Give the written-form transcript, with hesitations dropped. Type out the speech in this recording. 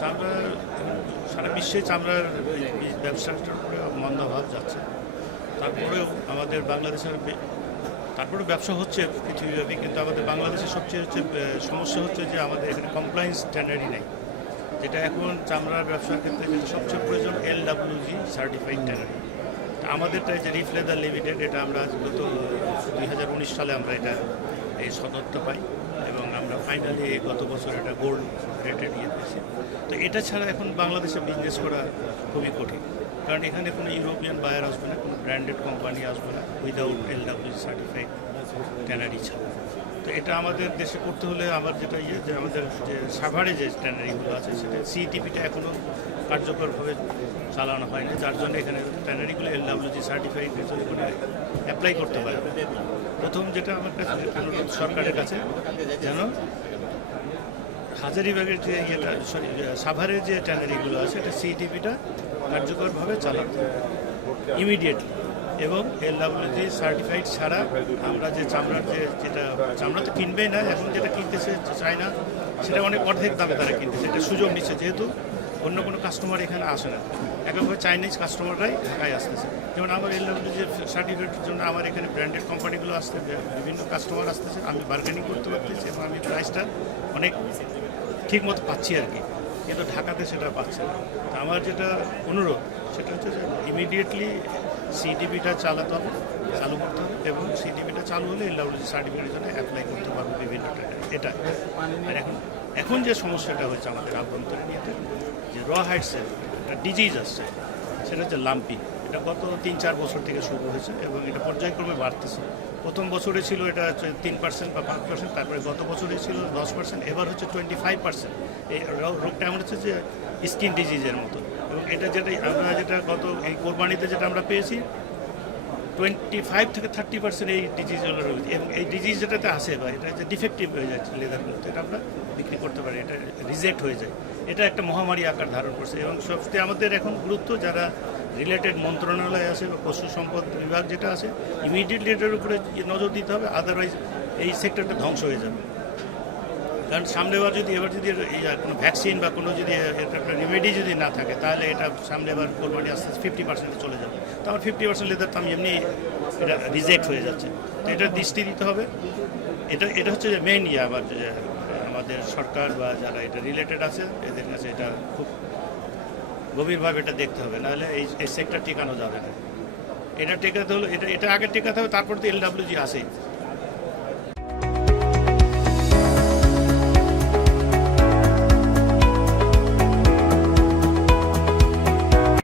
চামড়া সারা বিশ্বে চামড়ার ব্যবসাটার উপরে মন্দাভাব যাচ্ছে। তারপরেও আমাদের বাংলাদেশের তারপরে ব্যবসা হচ্ছে পৃথিবীব্যাপী, কিন্তু আমাদের বাংলাদেশের সবচেয়ে সমস্যা হচ্ছে যে আমাদের এখানে কমপ্লায়েন্স স্ট্যান্ডার্ডই নেই, যেটা এখন চামড়ার ব্যবসার ক্ষেত্রে যেটা সবচেয়ে প্রয়োজন LWG সার্টিফাইড ট্যানারি। আমাদেরটা যে রিফ লেদার লিমিটেড, এটা আমরা গত 2019 সালে আমরা এটা এই সদরটা পাই এবং আমরা ফাইনালি গত বছর এটা গোল্ড রেটেড ইয়ে পেয়েছি। তো এটা ছাড়া এখন বাংলাদেশে বিজনেস করা খুবই কঠিন, কারণ এখানে কোনো ইউরোপিয়ান বায়ার আসবে না, কোনো ব্র্যান্ডেড কোম্পানি আসবে না উইদাউট LWG সার্টিফাইড ট্যানারি ছাড়া। তো এটা আমাদের দেশে করতে হলে আমার যেটা যে আমাদের যে সাভারে যে ট্যানারিগুলো আছে সেটা CETPটা এখনও কার্যকরভাবে চালানো হয়নি, যার জন্য এখানে ট্যানারিগুলো LWG সার্টিফাইড করে অ্যাপ্লাই করতে পারে। প্রথম যেটা আমার কাছে অনুরোধ সরকারের কাছে, যেন হাজারীবাগের যে ইয়েটা সাভারের যে ট্যানারিগুলো আছে এটা CETPটা কার্যকরভাবে চালাতে ইমিডিয়েটলি, এবং LWG সার্টিফাইড ছাড়া আমরা যে চামড়ার যেটা চামড়া তো কিনবেই না, এখন যেটা কিনতেছে চায়না সেটা অনেক অর্ধেক দামে তারা কিনতেছে। এটা সুযোগ নিচ্ছে, যেহেতু অন্য কোনো কাস্টমার এখানে আসে না, একেবারে চাইনিজ কাস্টমাররাই ঢাকায় আসতেছে। যেমন আমার LWG সার্টিফিকেটের জন্য আমার এখানে ব্র্যান্ডেড কোম্পানিগুলো আসতে বিভিন্ন কাস্টমার আসতেছে, আমি বার্গেনিং করতে পারতেছি এবং আমি প্রাইসটা অনেক ঠিক মতো পাচ্ছি আর কি, কিন্তু ঢাকাতে সেটা পাচ্ছে না। তো আমার যেটা অনুরোধ সেটা হচ্ছে যে ইমিডিয়েটলি CETPটা চালাতে হবে, চালু করতে হবে, এবং CETPটা চালু হলে LWG সার্টিফিকেটের জন্য অ্যাপ্লাই করতে পারবো বিভিন্ন টাকায়। এটা আর এখন যে সমস্যাটা হচ্ছে আমাদের আভ্যন্তরীণ ইয়েতে, যে হাইটসের একটা ডিজিজ আসছে, সেটা হচ্ছে লাম্পি। এটা গত 3-4 বছর থেকে শুরু হয়েছে এবং এটা পর্যায়ক্রমে বাড়তেছে। প্রথম বছরে ছিল এটা হচ্ছে 3% বা 5%, তারপরে গত বছরে ছিল 10%, এবার হচ্ছে 25%। এই রোগটা এমন হচ্ছে যে স্কিন ডিজিজের মতো, এবং এটা যেটা গত এই কোরবানিতে যেটা আমরা পেয়েছি 25 থেকে 30% এই ডিজিজগুলো রয়েছে, এবং এই ডিজিজ যেটাতে আসে বা এটা যে ডিফেক্টিভ হয়ে যাচ্ছে লেদারগুলোতে, এটা আমরা বিক্রি করতে পারি, এটা রিজেক্ট হয়ে যায়। এটা একটা মহামারী আকার ধারণ করছে, এবং সবচেয়ে আমাদের এখন গুরুত্ব যারা রিলেটেড মন্ত্রণালয় আছে বা পশু সম্পদ বিভাগ যেটা আছে, ইমিডিয়েটলি এটার উপরে নজর দিতে হবে, আদারওয়াইজ এই সেক্টরটা ধ্বংস হয়ে যাবে। কারণ সামনে এবার যদি কোনো ভ্যাকসিন বা কোনো যদি একটা রেমেডি যদি না থাকে, তাহলে এটা সামনে এবার কোরবানি আস্তে আস্তে 50% চলে যাবে। তো আমার 50% লেদার তো আমি এমনি এটা রিজেক্ট হয়ে যাচ্ছে। তো এটা দৃষ্টি দিতে হবে। এটা হচ্ছে যে মেইন আবার যে আমাদের সরকার বা যারা এটা রিলেটেড আছে এদের কাছে এটা খুব গভীরভাবে এটা দেখতে হবে, নাহলে এই সেক্টর টেকানো যাবে না। এটা টেকাতে হলো, এটা আগে টেকাতে হবে, তারপর তো LWG আসে।